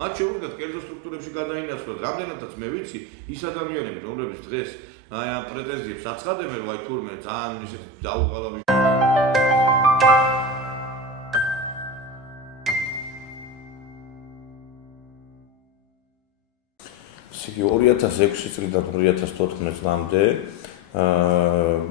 მათ შეუძლიათ კერძო სტრუქტურებში გადაინაცვლოთ, რამდენადაც მე ვიცი, ის ადამიანები, რომლებიც დღეს აი ამ პრეტენზიებს აცხადებენ, ვაი თურმე ძალიან ისეთი დაუღალავი იგი 2006 წლიდან 2014 წლამდე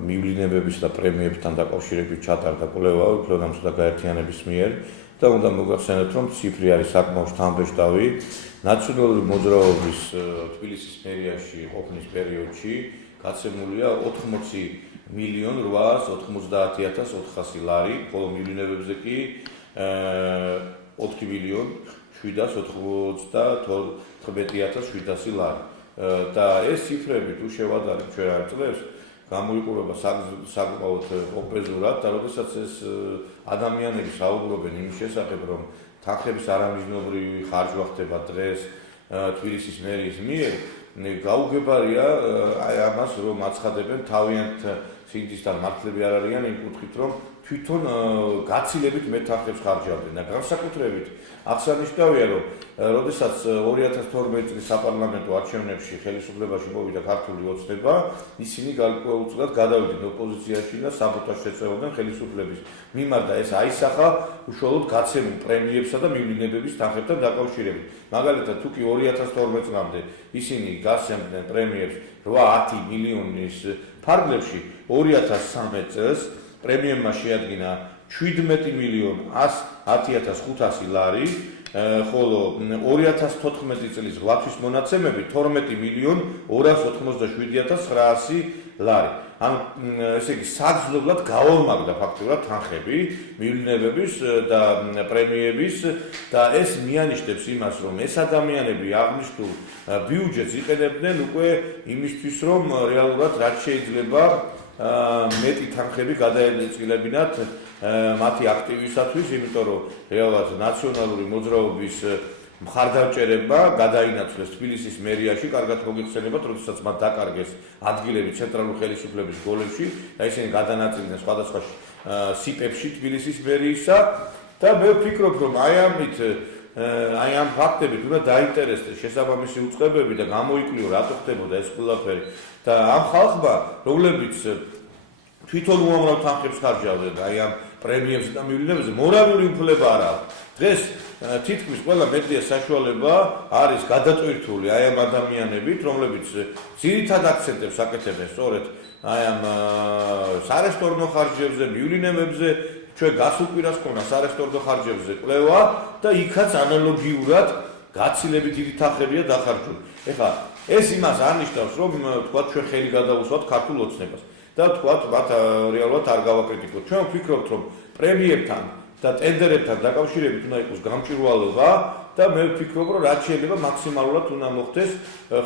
მივლინებების და პრემიებთან დაკავშირებით ჩატარდა კვლევა უფლებამოსილთა გაერთიანების მიერ და უნდა მოგახსენოთ, რომ ციფრი არის საკმაოდ შთამბეჭდავი. ნაციონალური მოძრაობის თბილისის მერიაში ყოფნის პერიოდში გაცემულია 80.890.400 ლარი, ხოლო მივლინებებზე კი 4.799.700 ლარი. და ეს ციფრები თუ შევადარებთ ჩვენ ამ წლებს, გამოიყურება საკმაოდ პომპეზურად და როდესაც ეს ადამიანები საუბრობენ იმის შესახებ, რომ თანხების არამიზნობრივი ხარჯვა ხდება დღეს თბილისის მერიის მიერ, გაუგებარია აი ამას რომ აცხადებენ თავიანთ სიგრძისთან მართლები არ არიან იმ კუთხით, რომ თვითონ გაცილებით მეტ თანხებს ხარჯავდნენ და განსაკუთრებით აღსანიშნავია, რომ როდესაც 2012 წლის საპარლამენტო არჩევნებში ხელისუფლებაში მოვიდა ქართული ოცნება, ისინი გარკვეულწილად გადავიდნენ ოპოზიციაში და საბოტაჟს ეწეოდნენ ხელისუფლების მიმართ და ეს აისახა უშუალოდ გაცემულ პრემიებსა და მივლინებების თანხებთან დაკავშირებით. მაგალითად, თუ კი 2012 წლამდე ისინი გასცემდნენ პრემიებს 8-10 მილიონის ფარგლებში, 2013 წელს პრემიებმა შეადგინა 17.110.500 ლარი, ხოლო 2014 წლის ღვაწლის მონაცემები 12.287.900 ლარი. ანუ ესე იგი საგრძნობლად გაორმაგდა ფაქტურად თანხები, მივლინებების და პრემიების და ეს მიანიშნებს იმას, რომ ეს ადამიანები აღნიშნულ ბიუჯეტს იყენებდნენ უკვე იმისთვის, რომ რეალურად რაც შეიძლება მეტი თანხები გადაეწყილებინათ მათი აქტივისათვის, იმიტომ რომ რეალურად ნაციონალური მოძრაობის მხარდამჭერებმა გადაინაცვლეს თბილისის მერიაში, კარგად მოგეხსენებათ, როდესაც მათ დაკარგეს ადგილები ცენტრალურ ხელისუფლების გოლებში და ისინი გადანაწილდნენ სხვადასხვა სიპებში თბილისის მერიისა და მე ვფიქრობ, რომ აი ამ ფაქტებით უნდა დაინტერესდეს შესაბამისი უწყებები და გამოიკვლიო რატო ხდებოდა ეს ყველაფერი და ამ ხალხმა, რომლებიც თვითონ უამრავ თანხებს ხარჯავდნენ აი ამ პრემიებზე და მივლინებებზე, მორალური უფლება არ აქვს. დღეს თითქმის ყველა მედია საშუალება არის გადატვირთული აი ამ ადამიანებით, რომლებიც ძირითად აქცენტებს აკეთებენ სწორედ აი ამ სარესტორნო ხარჯებზე, მივლინებებზე, ჩვენ გასულ კვირას ქონა სარესტორნო ხარჯებზე კვლევა და იქაც ანალოგიურად გაცილებით დიდი თანხებია დახარჯული. ეხლა ეს იმას არნიშნავს, რომ თქვათ ჩვენ ხელი გადავუსვათ ქართულ ოცნებას და თქვათ მათ რეალურად არ გავაკრიტიკოთ. ჩვენ ვფიქრობთ, რომ პრემიებთან და ტენდერებთან დაკავშირებით უნდა იყოს გამჭვირვალობა და მე ვფიქრობ, რომ რაც შეიძლება მაქსიმალურად უნდა მოხდეს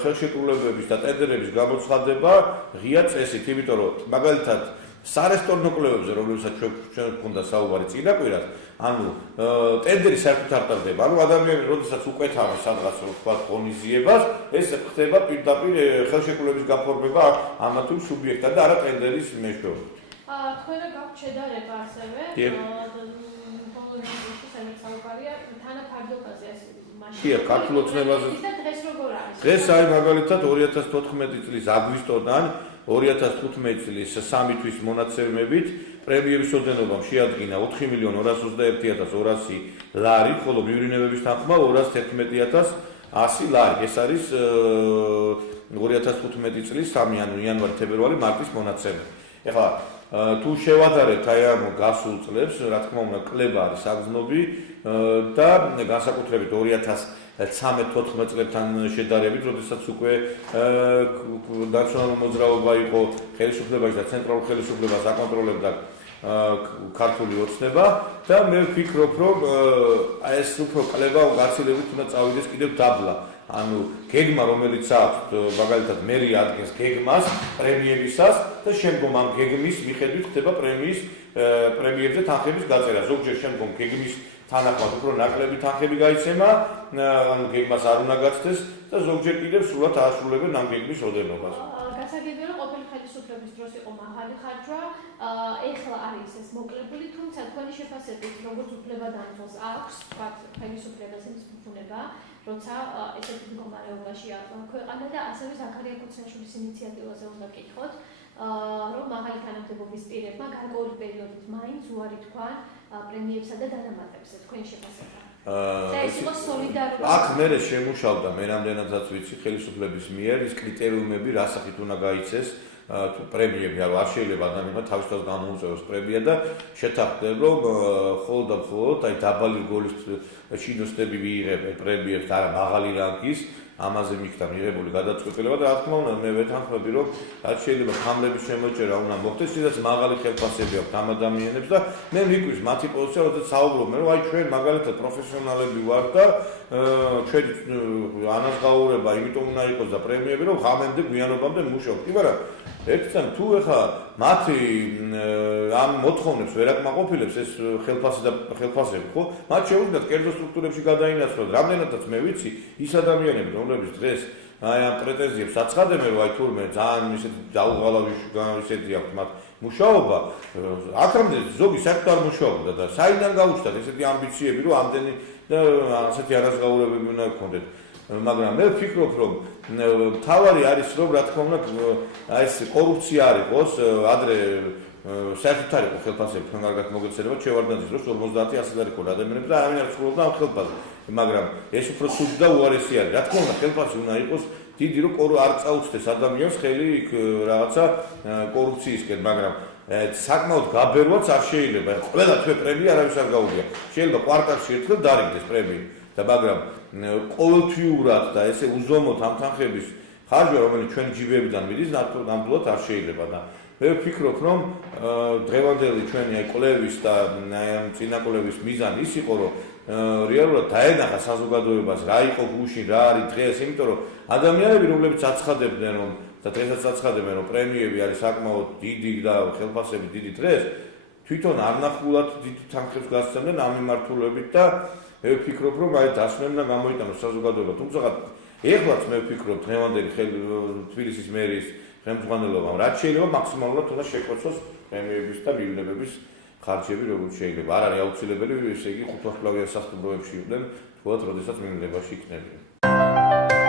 ხელშეკრულებების და ტენდერების გამოცხადება ღია წესით, იმიტომ რომ მაგალითად სარესტორნო კვლევებზე, რომლებსაც ჩვენ გვქონდა საუბარი წინა კვირას, ანუ ტენდერი საერთოდ არ ტარდება. ანუ ადამიანები, როდესაც უკვეთავენ სადღაც რომ თქვა ღონისძიებას, ეს ხდება პირდაპირ ხელშეკრულების გაფორმება ამა თუ იმ სუბიექტთან და არა ტენდერის მეშვეობით. თქვენ გაქვთ შედარება ასევე ქართულ ოცნებაზე დღეს როგორ არის? დღეს არის მაგალითად 2014 წლის აგვისტოდან 2015 წლის 3 თვის მონაცემებით პრემიების ოდენობა შეადგინა 4.221.200 ლარი, ხოლო მივლინებების თანხმა 211.100 ლარი. ეს არის 2015 წლის 3 იანვარი-თებერვალი მარტის მონაცემები. ეხლა თუ შევადარებთ აი ამ გასულ წლებს, რა თქმა უნდა, კლება არის საგრძნობი და განსაკუთრებით 2013-14 წლებთან შედარებით, როდესაც უკვე ნაციონალური მოძრაობა იყო ხელისუფლებაში და ცენტრალურ ხელისუფლებას აკონტროლებდა ქართული ოცნება და მე ვფიქრობ, რომ ეს უფრო კლება გაცილებით უნდა წავიდეს კიდევ დაბლა. ანუ გეგმა, რომელიც აქვს, მაგალითად მერია ადგენს გეგმას პრემიებისას და შემდგომ ამ გეგმის მიხედვით ხდება პრემიებზე თანხების გაწერა. ზოგჯერ შემდგომ გეგმის თანახმად უფრო ნაკლები თანხები გაიცემა, ანუ გეგმას არ უნდა გაცდეს და ზოგჯერ კიდევ სრულად აასრულებენ ამ გეგმის ოდენობას. გასაგებია, რომ ყოფილი ხელისუფლების დროს იყო მაღალი ხარჯვა, ეხლა არის ეს მოკლებული, თუმცა თქვენი შეფასებით როგორც უფლებადამცველს აქვს, თქვათ ხელისუფლებას იმის ფუფუნება როცა ესეთი მდგომარეობაშია ქვეყანა და ასევე ზაქარია ქუცნაშვილის ინიციატივაზე უნდა ვკითხოთ, რომ მაღალი თანამდებობის პირებმა გარკვეული პერიოდით მაინც უარი თქვან პრემიებსა და დანამატებზე თქვენი შეფასება. და ეს იყო სოლიდარული. აქ მე შემუშავდა მე რამდენადაც ვიცი ხელისუფლების მიერ ის კრიტერიუმები, რასახით უნდა გაიცეს პრემიები, ანუ არ შეიძლება ადამიანმა თავის თავს გამოუწევოს პრემია და შეთანხმდნენ, რომ ხოლმე და მხოლოდ აი დაბალი რგოლის ჩინოსტები მიიღებენ პრემიებს, არა მაღალი რანგის, ამაზე მიქთა მიღებული გადაწყვეტილება და რა თქმა უნდა მე ვეთანხმები, რომ რაც შეიძლება ხამლების შემოჭერა უნდა მოხდეს, სადაც მაღალი ხელფასები აქვს ამ ადამიანებს და მე მიკვირს მათი პოზიცია, როდესაც საუბრობენ, რომ აი ჩვენ მაგალითად პროფესიონალები ვართ და ჩვენი ანაზღაურება იმიტომ უნდა იყოს და პრემიები, რომ ღამემდე გვიანობამდე მუშაობთ. კი მაგრამ ერთთან თუ ეხა მათი ამ მოთხოვნებს ვერ აკმაყოფილებს ეს ხელფასები, ხო? მათ შეუძლიათ კერძო სტრუქტურებში გადაინაცვლოთ. რამდენადაც მე ვიცი, ის ადამიანები, რომლებიც დღეს აი ამ პრეტენზიებს აცხადებენ, რომ აი თურმე ძალიან ისეთი დაუღალავი ისეთი აქვს მათ მუშაობა, აქამდე ზოგი საერთოდ არ მუშაობდა და საიდან გაუჩნდათ ესეთი ამბიციები, რომ ამდენი და ასეთი არასგაურებები უნდა გქონდეთ. მაგრამ მე ვფიქრობ, რომ თავარი არის, რომ რა თქმა უნდა ეს კორუფცია არ იყოს, ადრე საერთოდ არ იყო ხელფასები თქვენ კარგად მოგეცელებათ, შევარდნაძის დროს 50 100 არ იყო ადამიანები და არავინ არ ცხოვრობდა ამ ხელფასზე. მაგრამ ეს უფრო ცუდი და უარესი არის. რა თქმა უნდა, ხელფასი უნდა იყოს დიდი, რომ არ წაუწდეს ადამიანს ხელი რაღაცა კორუფციისკენ, მაგრამ საკმაოდ გაბერვაც არ შეიძლება. ყველა თვე პრემია არავის არ გაუგია. შეიძლება კვარტალში ერთხელ დარიგდეს პრემია და მაგრამ ყოველთვიურად და ესე უზომოდ ამ თანხების ხარჯვა, რომელიც ჩვენი ჯიბებიდან მიდის, ნამდვილად არ შეიძლება და მე ვფიქრობ, რომ დღევანდელი ჩვენი აი კვლევის და აი წინაკვლევის მიზანი ის იყო, რომ რეალურად დაენახა საზოგადოებას რა იყო გუშინ, რა არის დღეს, იმიტომ რომ ადამიანები, რომლებიც აცხადებდნენ, რომ და დღესაც აცხადებენ, რომ პრემიები არის საკმაოდ დიდი და ხელფასები დიდი დღეს, თვითონ არ ნახულად დიდ თანხებს გასცემდნენ ამ მიმართულებით და მე ვფიქრობ, რომ აი დასმენ და გამოიტანოს საზოგადოება. თუმცა ეხლაც მე ვფიქრობ, დღევანდელი თბილისის მერის ხელმძღვანელობამ რაც შეიძლება მაქსიმალურად უნდა შეკოცოს პრემიების და მივლინებების ხარჯები, როგორც შეიძლება. არ არის აუცილებელი, ესე იგი 5 ვარსკვლავიან სასტუმროებში იყვნენ, თუმცა როდესაც მივლინებაში იქნებიან.